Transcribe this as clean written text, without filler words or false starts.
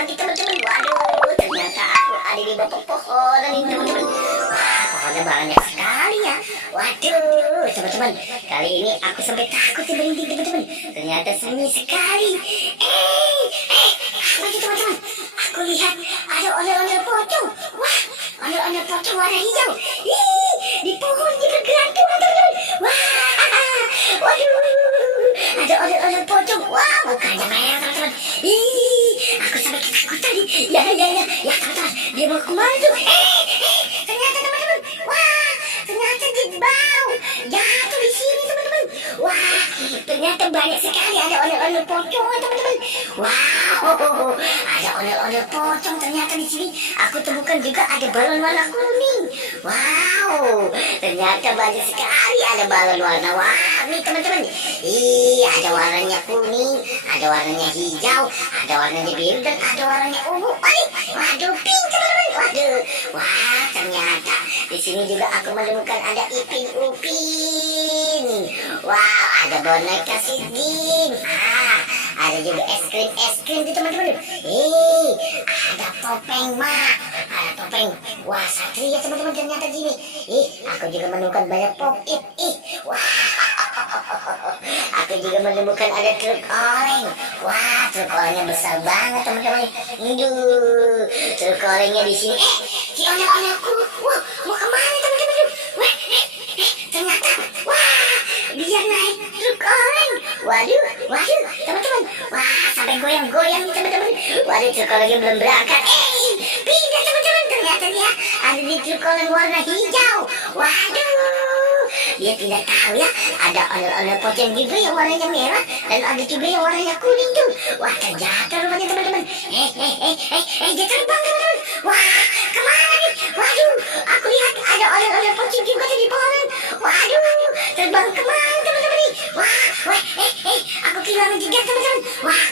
lagi teman-teman. Waduh, ternyata aku ada di bawah pepohonan ini teman-teman. Wah, pohonnya banyak sekali ya. Waduh, teman-teman, kali ini aku sampai takut ya berhenti teman-teman. Ternyata sunyi sekali. Apa itu teman-teman? Aku lihat ada ondel-ondel pocong. Wah, ondel-ondel pocong warna hijau. Ih, di pohon dia bergerak teman-teman. Wah, waduh, ada ondel-ondel pocong. Wah, mukanya merah teman-teman. Ih, aku sampai ketakutan nih. Ya teman-teman, dia mau kemana tuh? Ternyata teman-teman, wah, ternyata dia bau jatuh di sini teman-teman. Wah, ternyata banyak sekali ada ondel-ondel pocong teman-teman. Wow, ada ondel-ondel pocong ternyata di sini. Aku temukan juga ada balon warna kuning. Wow, ternyata banyak sekali ada balon warna-warni teman-teman. Ada warnanya kuning, ada warnanya hijau, ada warnanya biru dan ada warnanya ungu. Waduh, pink teman-teman. Waduh, wah ternyata di sini juga aku menemukan ada Ipin Upin. Wow, ada boneka Sidin. Ada juga es krim di teman-teman. Ada topeng mak, ada topeng. Wah, satria teman-teman ternyata gini. Aku juga menemukan banyak pop-it. Wah, aku juga menemukan ada truk oleng. Wah, truk olengnya besar banget teman-teman. Truk olengnya di sini. Si oleng-olengku. Wah, mau kemana teman-teman? Wah, ternyata. Wah, dia naik truk oleng. Waduh, teman-teman. Wah, sampai goyang-goyang nih teman-teman. Waduh, truk olengnya belum berangkat. Pindah teman-teman. Ternyata dia ada di truk oleng warna hijau. Waduh, dia tidak tahu ya. Ada ondel-ondel pocong juga yang warnanya merah dan ada juga yang warnanya kuning tuh. Wah, ternyata rumahnya teman-teman. Dia terbang teman-teman. Wah, kemana nih? Waduh, aku lihat ada ondel-ondel pocong juga di pohon. Waduh, terbang kemana teman-teman nih? Wah, aku kehilangan jejak teman-teman. Wah,